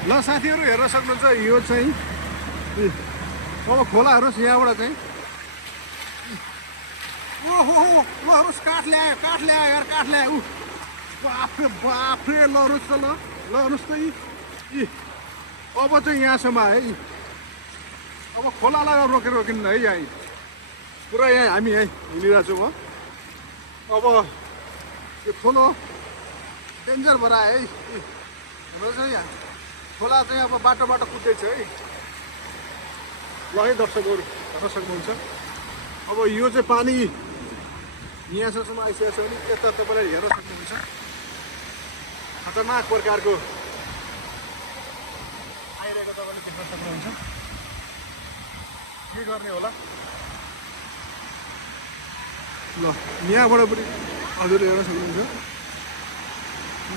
ल साथीहरू हेर्न सक्नुहुन्छ यो चाहिँ अब खोला हेर्नुहोस् यहाँबाट चाहिँ ओहो ल हेर्नुहोस् काठ ल्यायो यार काठ ल्यायो बाफ्रे बाफ्रे ल हेर्नुहोस् त ल हेर्नुहोस् त यी अब चाहिँ यहाँसम्म आयो है अब खोलालाई रोकेर रोकिन्न है यहाँ पुरा यहाँ हामी यहीँ हिँडिरहेको छौँ अब यो खोलो डेन्जर भएर आयो है हेर्नुहोस् है यहाँ खोला चाहिँ अब बाटो कुद्दैछ है ल है दर्शकहरू हेर्न सक्नुहुन्छ अब यो चाहिँ पानी यहाँसम्म आइसकेको छ भने यता तपाईँले हेर्न सक्नुहुन्छ खतरनाक प्रकारको आइरहेको तपाईँले देख्न सक्नुहुन्छ के गर्ने होला ल यहाँबाट पनि हजुरले हेर्न सक्नुहुन्छ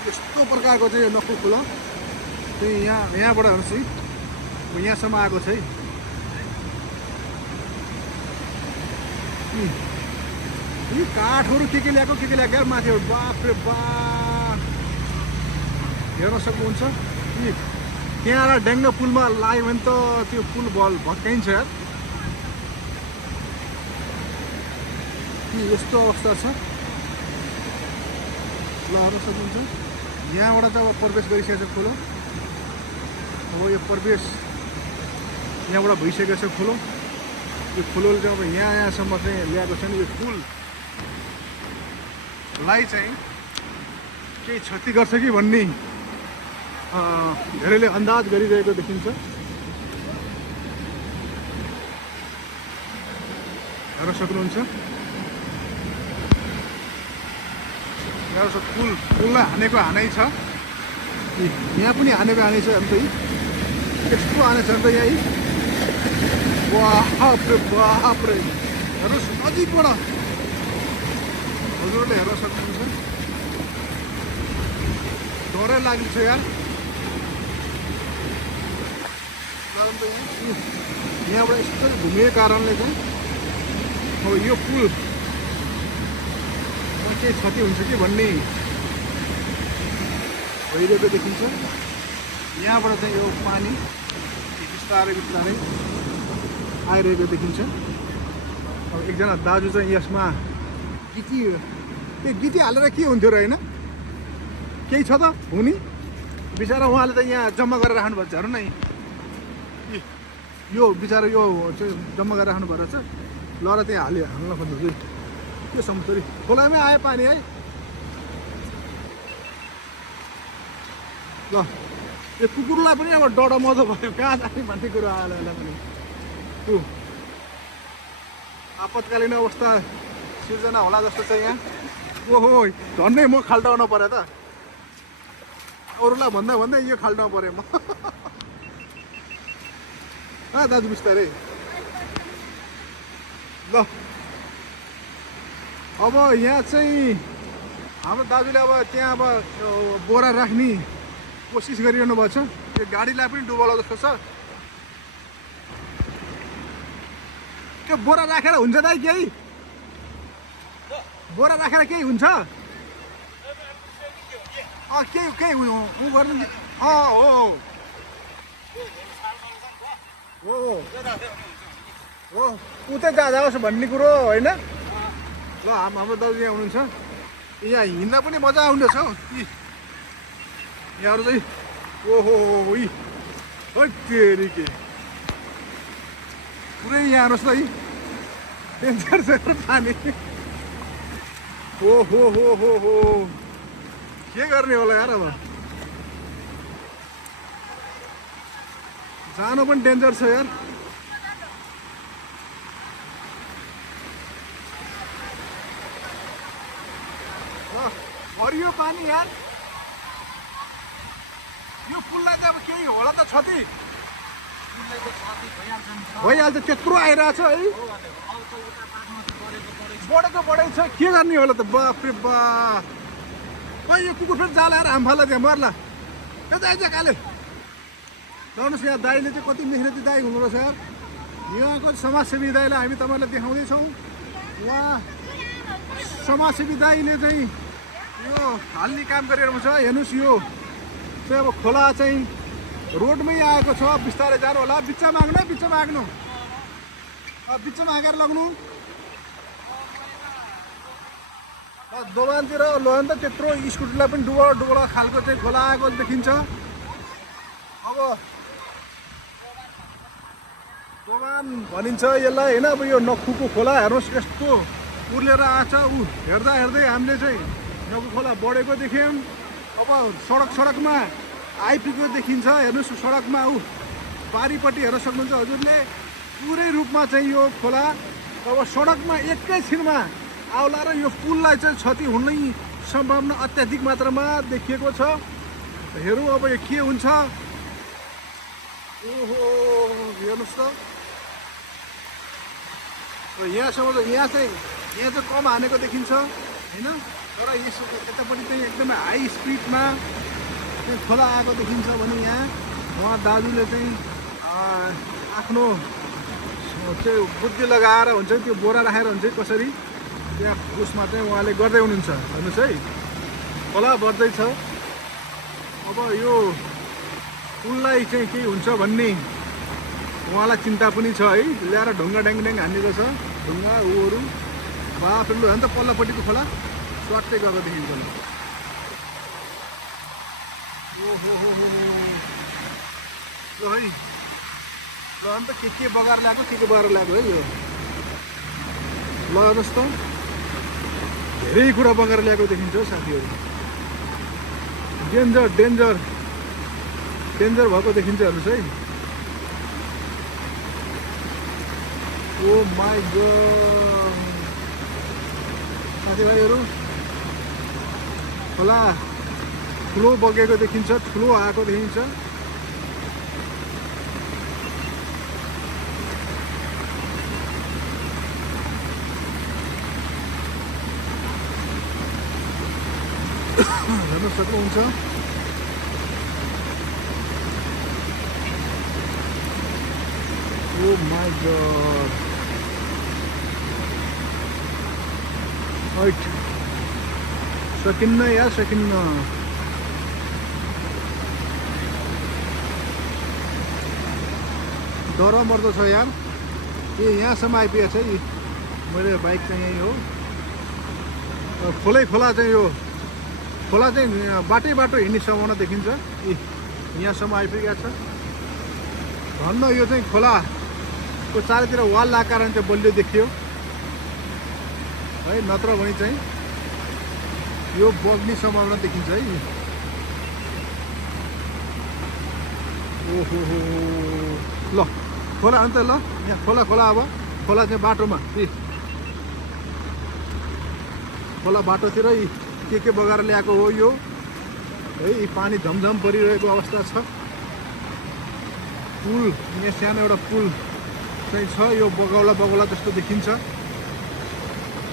यस्तो प्रकारको चाहिँ नक्कु खोला चाहिँ यहाँबाट हेर्नुहोस् है यहाँसम्म आएको छ है यी काठहरू के ल्याएको यार माथि बाफ रे बाफ हेर्न सक्नुहुन्छ यी त्यहाँ ड्याङ्ग पुलमा लाग्यो भने त त्यो पुल बल भत्काइन्छ यार यस्तो अवस्था छ ल हेर्न सक्नुहुन्छ यहाँबाट चाहिँ अब प्रवेश गरिसकेको छ खोलो अब यो प्रवेश यहाँबाट भइसकेको छ खोलो यो खोलोले चाहिँ अब यहाँसम्म चाहिँ ल्याएको छ नि यो पुललाई चाहिँ केही क्षति गर्छ कि भन्ने धेरैले अन्दाज गरिरहेको देखिन्छ हेर्न सक्नुहुन्छ यहाँ पुललाई हानेको हानै छ यहाँ पनि हानेको हानै छ अन्त यस्तो हानेछ अन्त यहाँ बाफ्रे हेर्नुहोस् नजिकबाट हजुरले हेर्न सक्नुहुन्छ डरै लाग्छ यार यहाँबाट यस्तो घुमेको कारणले चाहिँ अब यो पुल केही क्षति हुन्छ कि भन्ने भइरहेको देखिन्छ यहाँबाट चाहिँ यो पानी बिस्तारै आइरहेको देखिन्छ अब एकजना दाजु चाहिँ यसमा गिटी हालेर के हुन्थ्यो र होइन केही छ त हुने बिचरा उहाँले त यहाँ जम्मा गरेर राख्नु भएको छ हेर्नु न यो बिचरा यो चाहिँ जम्मा गरेर राख्नु भएको छ ल र त्यहाँ हाल्न खोज्नु के समुद्री खोलामै आयो पानी है ल यो कुकुरलाई पनि अब डर मजा भयो कहाँ जाने भन्ने कुरो आयो यसलाई पनि आपतकालीन अवस्था सिर्जना होला जस्तो छ यहाँ ओहो झन्डै म खाल्टाउन पऱ्यो त अरूलाई भन्दा यो खाल्टाउनु पऱ्यो म दाजु बिस्तारै ल अब यहाँ चाहिँ हाम्रो दाजुले अब त्यहाँ अब बोरा राख्ने कोसिस गरिरहनु भएको छ त्यो गाडीलाई पनि डुबाउला जस्तो छ त्यो बोरा राखेर हुन्छ दाइ केही बोरा राखेर केही हुन्छ केही उ गर्नु हो उतै जाओस् भन्ने कुरो होइन ल हाम्रो दाजु यहाँ हुनुहुन्छ यहाँ हिँड्न पनि मजा आउँदैछ हौ यहाँहरू चाहिँ ओहो के पुरै यहाँ हेर्नुहोस् न डेन्जर छ पानी हो के गर्ने होला यार अब जानु पनि डेन्जर छ यार हरियो पानी यार यो पुललाई त अब केही होला त क्षति भइहाल्छ त्यत्रो आइरहेछ है बढेको छ के गर्ने होला त बाफ्रे बाफ खै यो कुकुर फेरि जालाएर हामफाल्ला त्यहाँ मर्ला कता आइज काले लाउनुहोस् यहाँ दाइले चाहिँ कति मेहनती दाइ हुनु रहेछ यार यहाँको समाजसेवी दाइलाई हामी तपाईँलाई देखाउँदैछौँ उहाँ समाजसेवी दाइले चाहिँ यो हाल्ने काम गरिरहेको छ हेर्नुहोस् यो चाहिँ अब खोला चाहिँ रोडमै आएको छ, बिस्तारै जानु होला। बिचमा आग्नु है, बिचमा आग्नु, बिचमा आगेर लग्नु। दोभानतिर लग्यो त त्यत्रो स्कुटीलाई पनि डुबा डुबा खालको चाहिँ खोला आएको देखिन्छ। अब दोभान भनिन्छ यसलाई होइन। अब यो नखुको खोला हेर्नुहोस् यस्तो उर्लेर आएछ। हेर्दा हेर्दै हामीले चाहिँ नखु खोला बढेको देख्यौँ। अब सडकमा आइपुग्यो देखिन्छ। हेर्नुहोस् सडकमा पारिपट्टि हेर्न सक्नुहुन्छ हजुरले। पुरै रूपमा चाहिँ यो खोला अब सडकमा एकैछिनमा आउला र यो पुललाई चाहिँ क्षति हुने सम्भावना अत्याधिक मात्रामा देखिएको छ। हेरौँ अब यो के हुन्छ। ओहो हेर्नुहोस् त, यहाँसम्म त यहाँ चाहिँ कम हानेको देखिन्छ होइन। तर यसो यतापट्टि चाहिँ एकदमै हाई स्पिडमा खोला आएको देखिन्छ भने यहाँ उहाँ दाजुले चाहिँ आफ्नो चाहिँ बुद्धि लगाएर हुन्छ त्यो बोरा राखेर हुन्छ कसरी त्यहाँ उसमा चाहिँ उहाँले गर्दै हुनुहुन्छ। हेर्नुहोस् है खोला बढ्दैछ। अब यो पुललाई चाहिँ के हुन्छ भन्ने उहाँलाई चिन्ता पनि छ है। ल्याएर ढुङ्गा ड्याङ ड्याङ हानेको छ, ढुङ्गा ऊहरू बाफ्रे। लु अन्त पल्लोपट्टिको खोला स्वाट्टै गएको देखिन्छ। ओहो हो ल है, ल अन्त के बगाएर ल्याएको, के बगाएर ल्याएको है यो। ल हेर्नुहोस् त धेरै कुरा बगाएर ल्याएको देखिन्छ साथीहरू। डेन्जर डेन्जर डेन्जर भएको देखिन्छ। हेर्नुहोस् है। ओ माई गॉड साथीभाइहरू, खोला ठुलो बगेको देखिन्छ, ठुलो आएको देखिन्छ। हेर्नु सक्नुहुन्छ। ओ माई गॉड हाइट सकिन्न यार, सकिन्न। डर मर्दो छ यार। ए यहाँसम्म आइपुगेको छ है। मैले बाइक चाहिँ यही हो। खोला चाहिँ यो खोला चाहिँ बाटो हिँड्ने सम्भावना देखिन्छ। यहाँसम्म आइपुगेको छ। धन्न यो चाहिँ खोलाको चारैतिर वाल लगाएको कारण चाहिँ बलियो देखियो है। नत्र भने चाहिँ यो बग्ने सम्भावना देखिन्छ है। ओहो हो ल खोला अन्त ल यहाँ खोला अब खोला चाहिँ बाटोमा खोला बाटोतिर के बगाएर ल्याएको हो यो है। पानी झमझम परिरहेको अवस्था छ। पुल यहाँ सानो एउटा पुल चाहिँ छ। यो बगौला जस्तो देखिन्छ।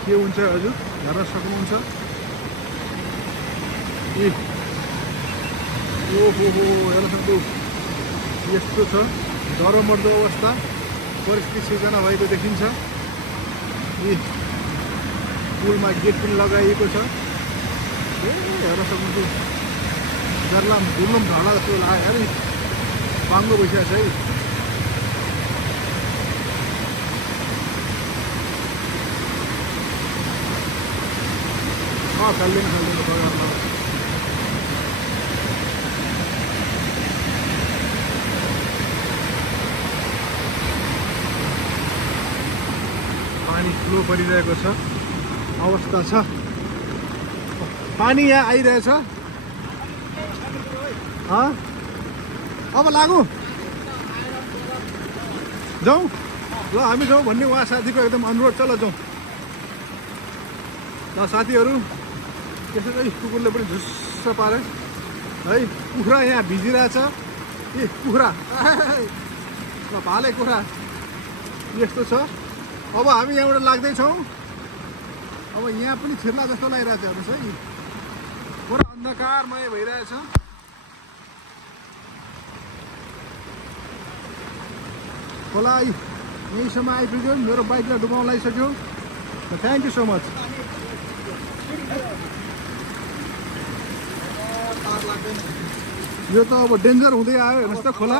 के हुन्छ हजुर हेर्न सक्नुहुन्छ। ओहो हो हेर्न सक्नु यस्तो छ। डरमर्दो अवस्था परिस्थिति सिर्जना भएको देखिन्छ। पुलमा गेट पनि लगाइएको छ। हेर्न सक्नुहुन्छ जर्लाम घुम्नु ढाडा जस्तो लाग्यो है। बाङ्गो भइसकेको छ है। खाल्दैन बगारमा। पानी ठुलो परिरहेको छ अवस्था छ। पानी यहाँ आइरहेछ। अब लागु जाउँ ल हामी जाउँ भन्ने उहाँ साथीको एकदम अनुरोध छ। ल जाउँ ल साथीहरू। त्यसै कुकुरले पनि झुस्स पारे है। कुखुरा यहाँ भिजिरहेछ। कुखुरा भाले कुखुरा यस्तो छ। अब हामी यहाँबाट लाग्दैछौँ। अब यहाँ पनि छिर्ला जस्तो लागिरहेछ। हेर्नुहोस् है पुरा अन्धकारमय भइरहेछ। खोला यहीँसम्म आइपुग्यो। मेरो बाइकलाई डुबाउन लागिसक्यो। Thank you so much. तार लाग्दैन। यो त अब डेन्जर हुँदै आयो हेर्नुहोस् त खोला